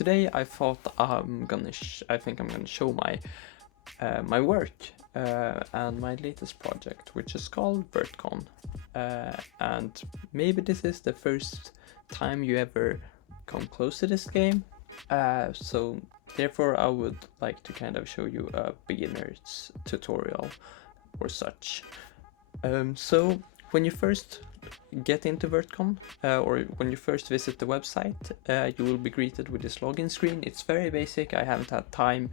today I thought I think I'm gonna show my work and my latest project, which is called Virtcon. And maybe this is the first time you ever come close to this game. So therefore I would like to kind of show you a beginner's tutorial or such. So when you first get into Virtcon, or when you first visit the website, you will be greeted with this login screen. It's very basic. I haven't had time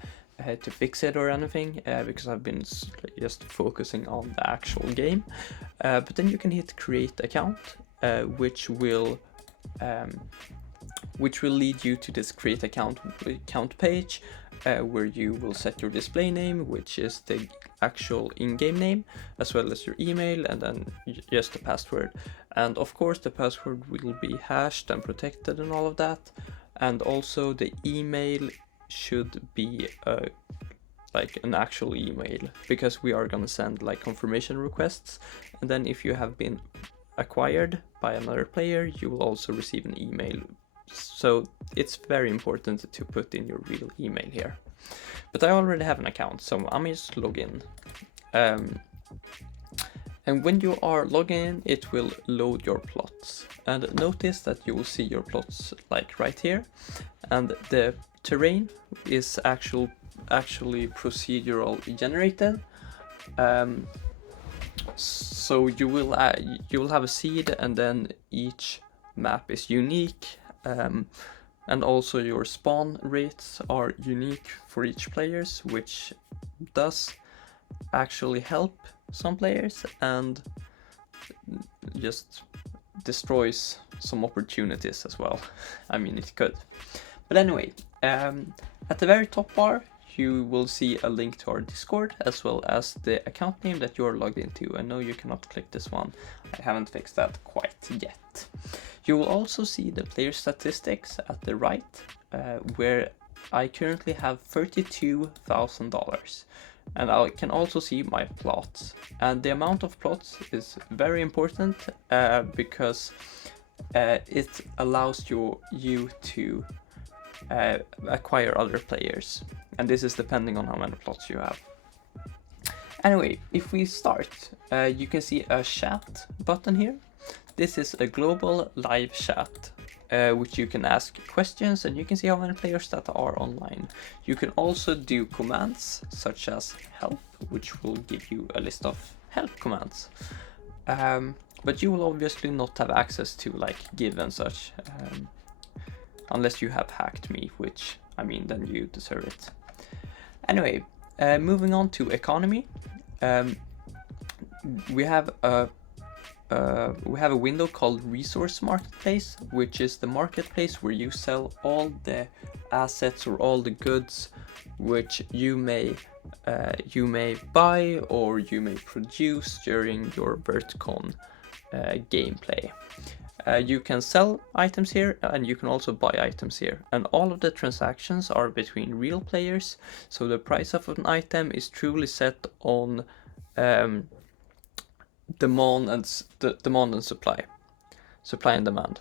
to fix it or anything because I've been just focusing on the actual game. But then you can hit create account, which will lead you to this create account page, where you will set your display name, which is the actual in-game name, as well as your email, and then just the password. And of course the password will be hashed and protected and all of that. And also the email should be like an actual email, because we are gonna send like confirmation requests, and then if you have been acquired by another player, you will also receive an email. So it's very important to put in your real email here. But I already have an account, so I'm just log in. And when you are logging in, it will load your plots. And notice that you will see your plots like right here. And the terrain is actually procedural generated. So you will have a seed, and then each map is unique. And also your spawn rates are unique for each players, which does actually help some players and just destroys some opportunities as well. I mean, it could. But anyway, at the very top bar, you will see a link to our Discord, as well as the account name that you're logged into. I know you cannot click this one. I haven't fixed that quite yet. You will also see the player statistics at the right, where I currently have $32,000. And I can also see my plots. And the amount of plots is very important because it allows you to acquire other players. And this is depending on how many plots you have. Anyway, if we start, you can see a chat button here. This is a global live chat, which you can ask questions, and you can see how many players that are online. You can also do commands such as help, which will give you a list of help commands. But you will obviously not have access to like give and such, unless you have hacked me, which, I mean, then you deserve it. Anyway, moving on to economy, we have a window called Resource Marketplace, which is the marketplace where you sell all the assets or all the goods which you may buy or you may produce during your Virtcon gameplay. You can sell items here, and you can also buy items here, and all of the transactions are between real players, so the price of an item is truly set on demand and supply and demand.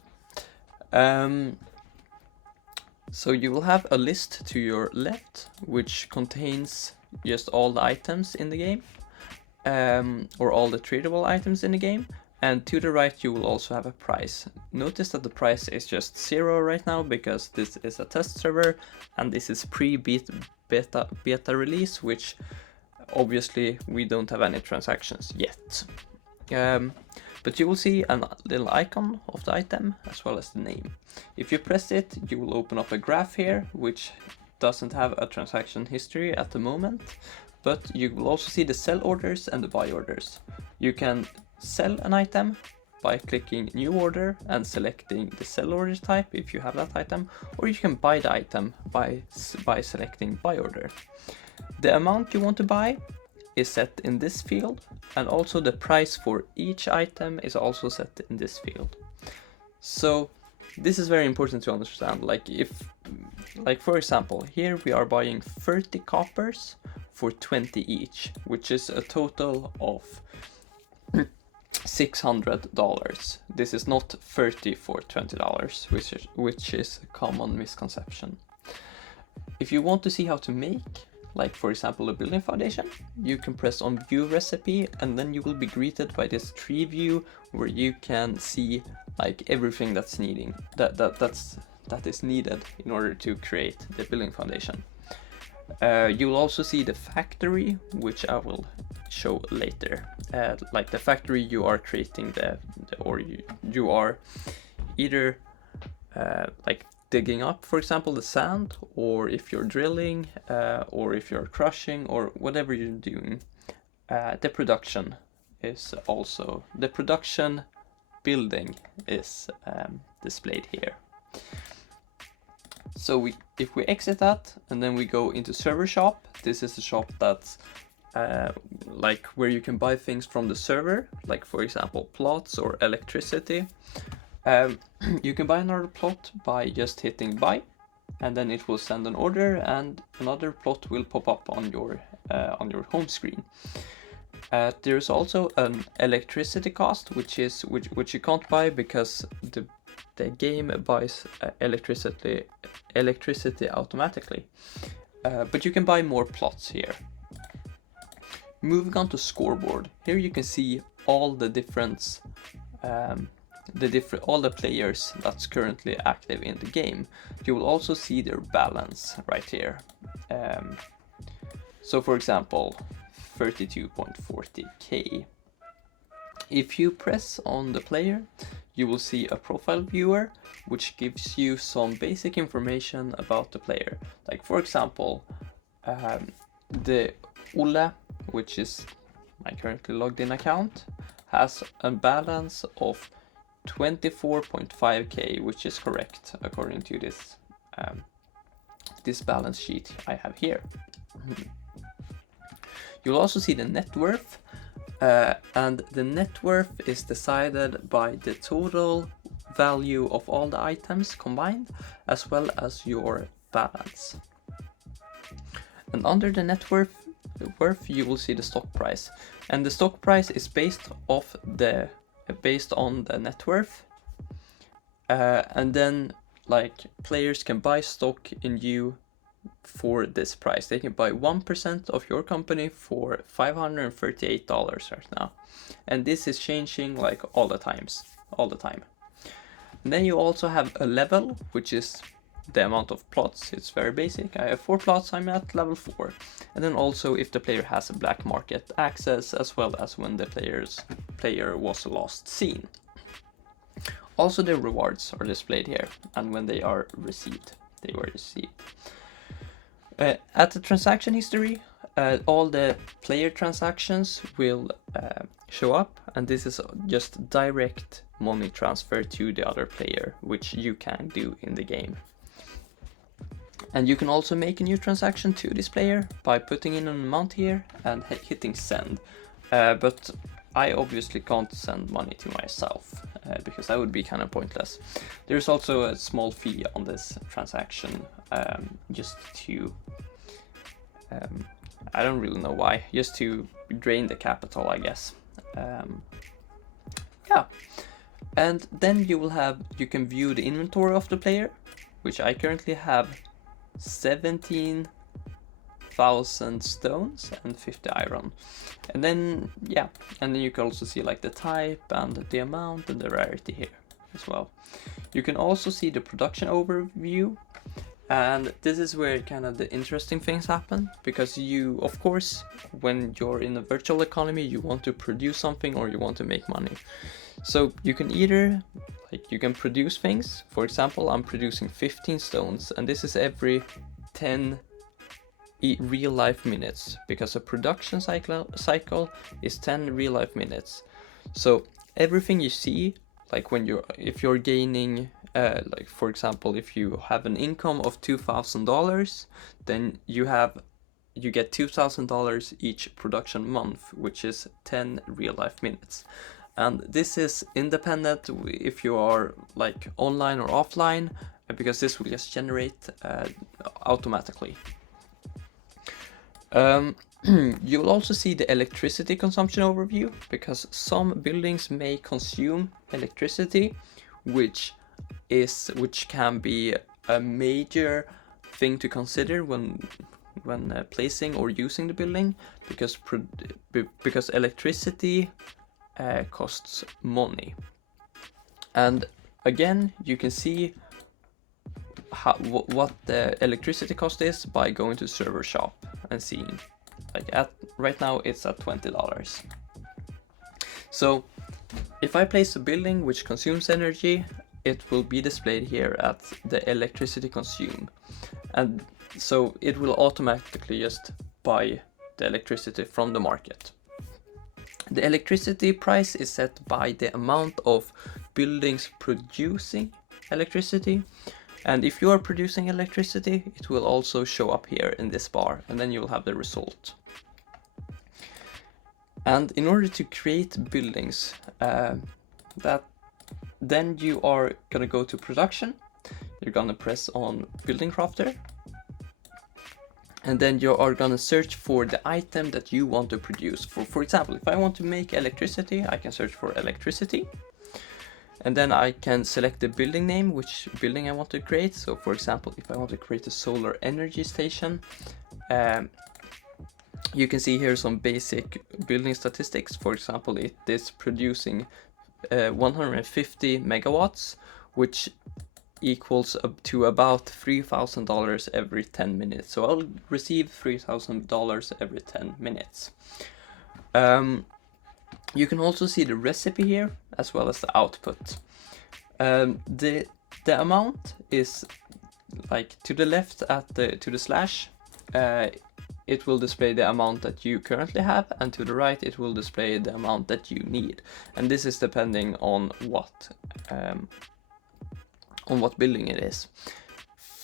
So you will have a list to your left, which contains just all the items in the game, or all the tradable items in the game. And to the right, you will also have a price. Notice that the price is just 0 right now, because this is a test server and this is pre-beta release, which obviously we don't have any transactions yet. But you will see a little icon of the item as well as the name. If you press it, you will open up a graph here, which doesn't have a transaction history at the moment, but you will also see the sell orders and the buy orders. You can sell an item by clicking new order and selecting the sell order type if you have that item, or you can buy the item by selecting buy order. The amount you want to buy is set in this field, and also the price for each item is also set in this field. So this is very important to understand. Like for example, here we are buying 30 coppers for 20 each, which is a total of $600. This is not 30 for $20, which is a common misconception. If you want to see how to make, like for example a building foundation, you can press on view recipe, and then you will be greeted by this tree view where you can see like everything that is needed in order to create the building foundation. You will also see the factory, which I will show later. Like the factory, you are creating you are either like digging up, for example, the sand, or if you're drilling, or if you're crushing, or whatever you're doing. The production building is displayed here. So if we exit that and then we go into server shop, this is a shop that's like where you can buy things from the server, like for example plots or electricity. You can buy another plot by just hitting buy, and then it will send an order and another plot will pop up on your home screen. There's also an electricity cost, which you can't buy because the game buys electricity automatically. But you can buy more plots here. Moving on to scoreboard, here you can see all the different all the players that's currently active in the game. You will also see their balance right here. So for example 32.40k. If you press on the player, you will see a profile viewer which gives you some basic information about the player. Like for example, the Olle, which is my currently logged in account, has a balance of 24.5k, which is correct according to this balance sheet I have here. You'll also see the net worth, and the net worth is decided by the total value of all the items combined, as well as your balance. And under the net worth you will see the stock price, and the stock price is based on the net worth, and then like players can buy stock in you for this price. They can buy 1% of your company for $538 right now, and this is changing like all the time. And then you also have a level, which is the amount of plots. It's very basic. I have 4 plots, I'm at level 4. And then also if the player has a black market access, as well as when the player was last seen. Also the rewards are displayed here, and when they are received. At the transaction history, all the player transactions will show up, and this is just direct money transfer to the other player, which you can do in the game. And you can also make a new transaction to this player by putting in an amount here and hitting send. But I obviously can't send money to myself because that would be kind of pointless. There's also a small fee on this transaction, just to, I don't really know why, just to drain the capital, I guess. Yeah. And then you can view the inventory of the player, which I currently have 17,000 stones and 50 iron. And then you can also see like the type and the amount and the rarity here as well. You can also see the production overview, and this is where kind of the interesting things happen, because you, of course, when you're in a virtual economy, you want to produce something or you want to make money. So you can either, like, you can produce things. For example, I'm producing 15 stones, and this is every 10 real life minutes, because a production cycle is 10 real life minutes. So everything you see, like if you're gaining, like for example, if you have an income of $2,000, then you get $2,000 each production month, which is 10 real life minutes. And this is independent if you are like online or offline, because this will just generate automatically. You will also see the electricity consumption overview, because some buildings may consume electricity, which can be a major thing to consider when placing or using the building, because electricity costs money. And again, you can see what the electricity cost is by going to server shop and seeing, like right now it's at $20. So if I place a building which consumes energy, it will be displayed here at the electricity consumed, and so it will automatically just buy the electricity from the market. The electricity price is set by the amount of buildings producing electricity, and if you are producing electricity, it will also show up here in this bar, and then you will have the result. And in order to create buildings, then you are gonna go to production, you're gonna press on building crafter, and then you are gonna search for the item that you want to produce. For example, if I want to make electricity, I can search for electricity, and then I can select the building name, which building I want to create. So for example, if I want to create a solar energy station, you can see here some basic building statistics. For example, it is producing 150 megawatts, which equals up to about $3,000 every 10 minutes. So I'll receive $3,000 every 10 minutes. You can also see the recipe here as well as the output. The amount is like to the left to the slash. It will display the amount that you currently have, and to the right it will display the amount that you need. And this is depending on what building it is.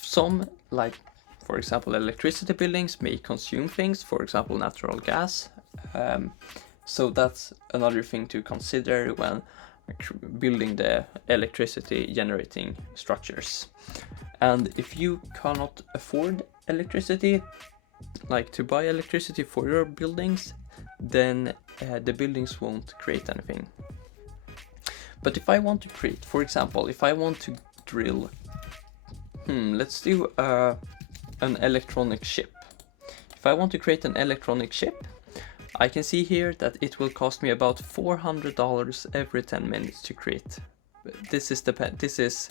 Some, like for example electricity buildings, may consume things, for example natural gas. So that's another thing to consider when building the electricity generating structures. And if you cannot afford electricity, like to buy electricity for your buildings, then the buildings won't create anything. But if I want to create, for example, if I want to drill, let's do an electronic ship. If I want to create an electronic ship, I can see here that it will cost me about $400 every 10 minutes to create. This is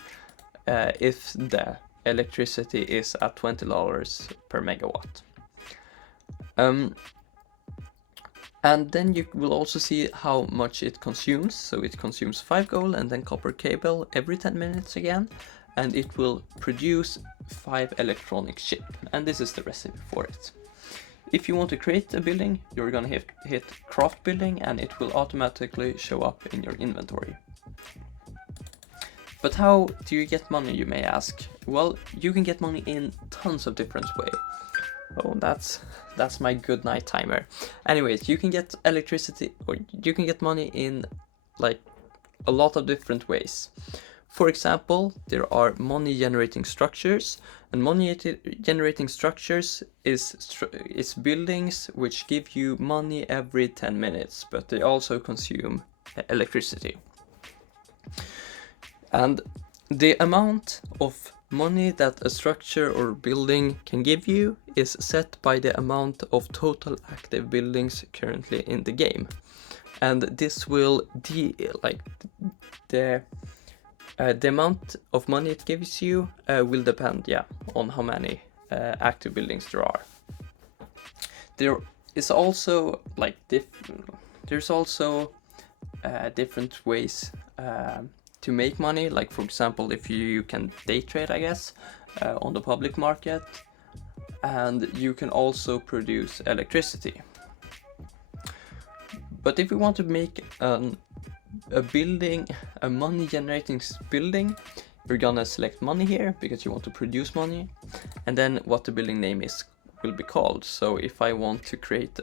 if the electricity is at $20 per megawatt. And then you will also see how much it consumes. So it consumes 5 gold and then copper cable every 10 minutes again, and it will produce 5 electronic chip, and this is the recipe for it. If you want to create a building, you're gonna hit craft building, and it will automatically show up in your inventory. But how do you get money, you may ask? Well, you can get money in tons of different ways. Oh, that's my good night timer. Anyways, you can get electricity, or you can get money in like a lot of different ways. For example, there are money generating structures, and money generating structures is buildings which give you money every 10 minutes, but they also consume electricity. And the amount of money that a structure or building can give you is set by the amount of total active buildings currently in the game. And this will the amount of money it gives you will depend, on how many active buildings there are. There is also different ways to make money. Like for example, if you can day trade, I guess, on the public market, and you can also produce electricity. But if we want to make a building, a money generating building, you're gonna select money here because you want to produce money, and then what the building name will be called. So if I want to create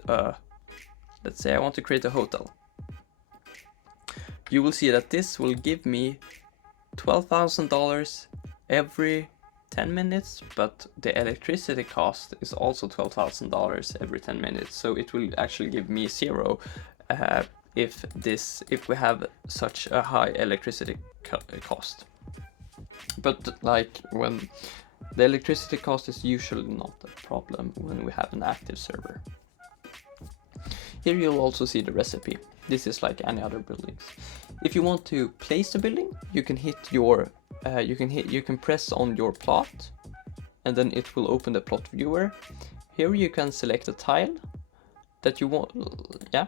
let's say I want to create a hotel, you will see that this will give me $12,000 every 10 minutes, but the electricity cost is also $12,000 every 10 minutes. So it will actually give me zero if we have such a high electricity cost. But like when The electricity cost is usually not a problem when we have an active server. Here you'll also see the recipe. This is like any other buildings. If you want to place a building, you can hit your you can press on your plot, and then it will open the plot viewer. Here you can select a tile that you want. Yeah,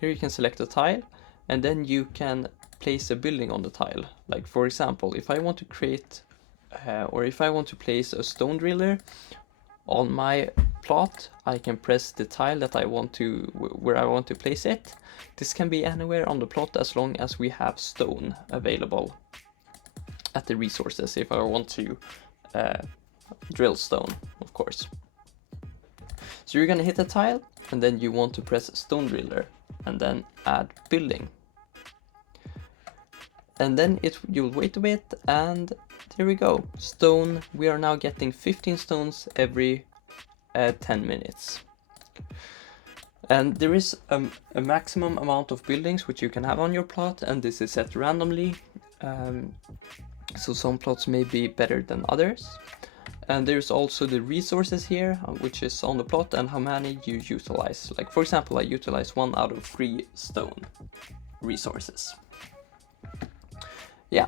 here you can select a tile, and then you can place a building on the tile. Like for example, if I want to create or if I want to place a stone driller on my plot, I can press the tile that I want to, where I want to place it. This can be anywhere on the plot as long as we have stone available at the resources, if I want to drill stone, of course. So you're gonna hit a tile, and then you want to press stone driller, and then add building. And then you'll wait a bit, and there we go. Stone, we are now getting 15 stones every 10 minutes. And there is a maximum amount of buildings which you can have on your plot, and this is set randomly. So some plots may be better than others. And there's also the resources here, which is on the plot, and how many you utilize. Like for example, I utilize 1 out of 3 stone resources. Yeah.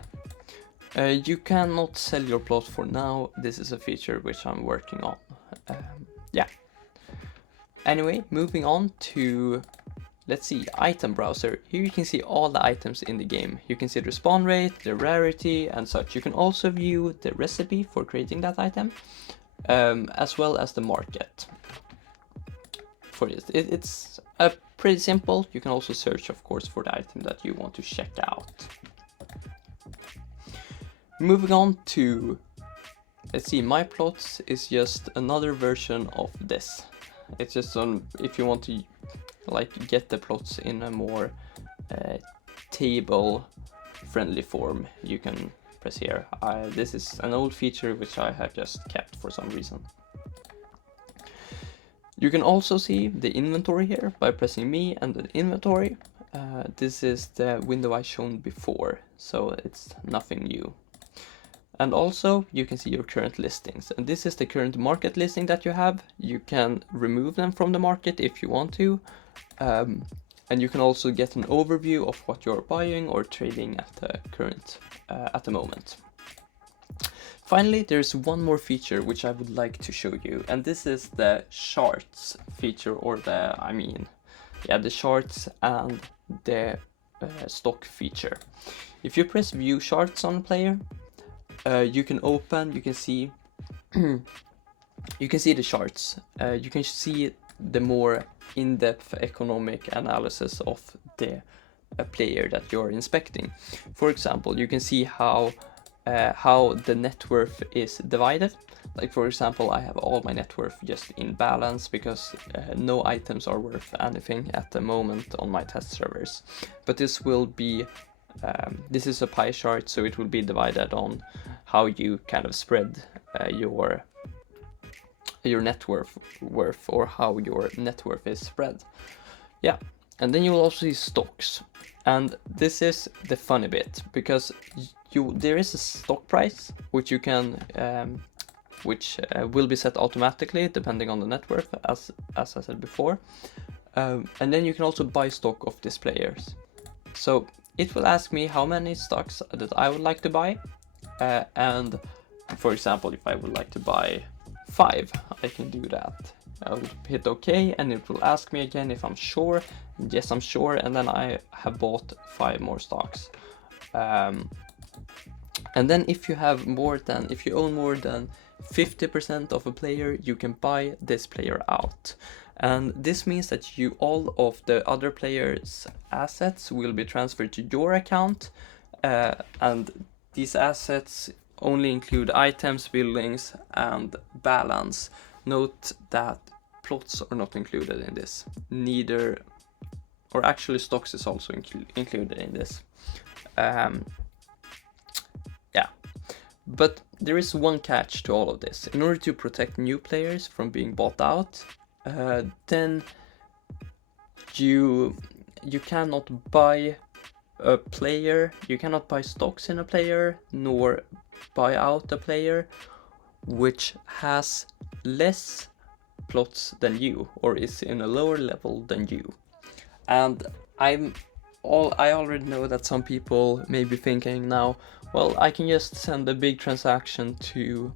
You cannot sell your plot for now. This is a feature which I'm working on. Yeah. Anyway, moving on to, let's see, item browser. Here you can see all the items in the game. You can see the spawn rate, the rarity, and such. You can also view the recipe for creating that item, as well as the market for it. It's pretty simple. You can also search, of course, for the item that you want to check out. Moving on to, let's see, my plots is just another version of this. It's just if you want to like get the plots in a more table friendly form, you can press here. This is an old feature which I have just kept for some reason. You can also see the inventory here by pressing me and the inventory. This is the window I shown before, so it's nothing new. And also you can see your current listings, and this is the current market listing that you have. You can remove them from the market if you want to, and you can also get an overview of what you're buying or trading at the current at the moment. Finally, there's one more feature which I would like to show you, and this is the charts feature, or the charts and the stock feature. If you press view charts on a player, you can see the charts. You can see the more in-depth economic analysis of the player that you're inspecting. For example, you can see how the net worth is divided. Like for example, I have all my net worth just in balance because no items are worth anything at the moment on my test servers. But this will be this is a pie chart, so it will be divided on how you kind of spread your net worth, or how your net worth is spread. Yeah, and then you will also see stocks, and this is the funny bit, because there is a stock price which you can will be set automatically depending on the net worth, as I said before, and then you can also buy stock of these players. So it will ask me how many stocks that I would like to buy, and for example, if I would like to buy 5, I can do that. I will hit OK, and it will ask me again if I'm sure. Yes, I'm sure, and then I have bought 5 more stocks. And then if you own more than 50% of a player, you can buy this player out. And this means that all of the other players' assets will be transferred to your account, and these assets only include items, buildings, and balance. Note that plots are not included in this. Actually stocks is also included in this. Yeah, but there is one catch to all of this. In order to protect new players from being bought out, then you cannot buy a player, you cannot buy stocks in a player, nor buy out a player, which has less plots than you, or is in a lower level than you. And I already know that some people may be thinking now, well, I can just send a big transaction to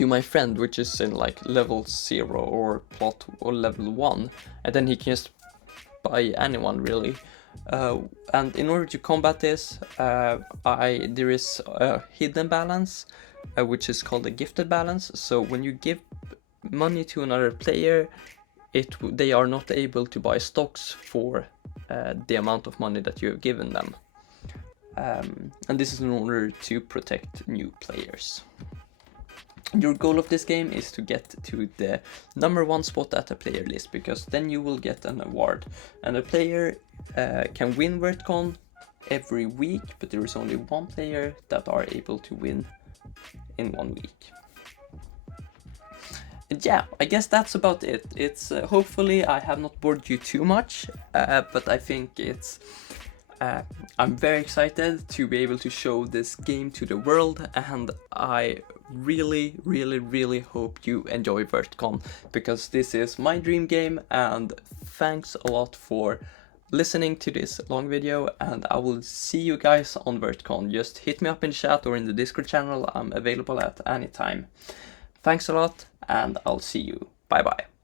my friend, which is in like level 0 or plot or level 1, and then he can just buy anyone really. And in order to combat this, there is a hidden balance, which is called a gifted balance. So when you give money to another player, they are not able to buy stocks for the amount of money that you have given them. And this is in order to protect new players. Your goal of this game is to get to the #1 spot at the player list, because then you will get an award. And a player can win Virtcon every week, but there is only one player that are able to win in 1 week. And yeah, I guess that's about it. It's hopefully I have not bored you too much, but I think it's I'm very excited to be able to show this game to the world, and I really hope you enjoy Virtcon, because this is my dream game. And thanks a lot for listening to this long video, and I will see you guys on Virtcon. Just hit me up in chat or in the Discord channel. I'm available at any time. Thanks a lot, and I'll see you. Bye bye.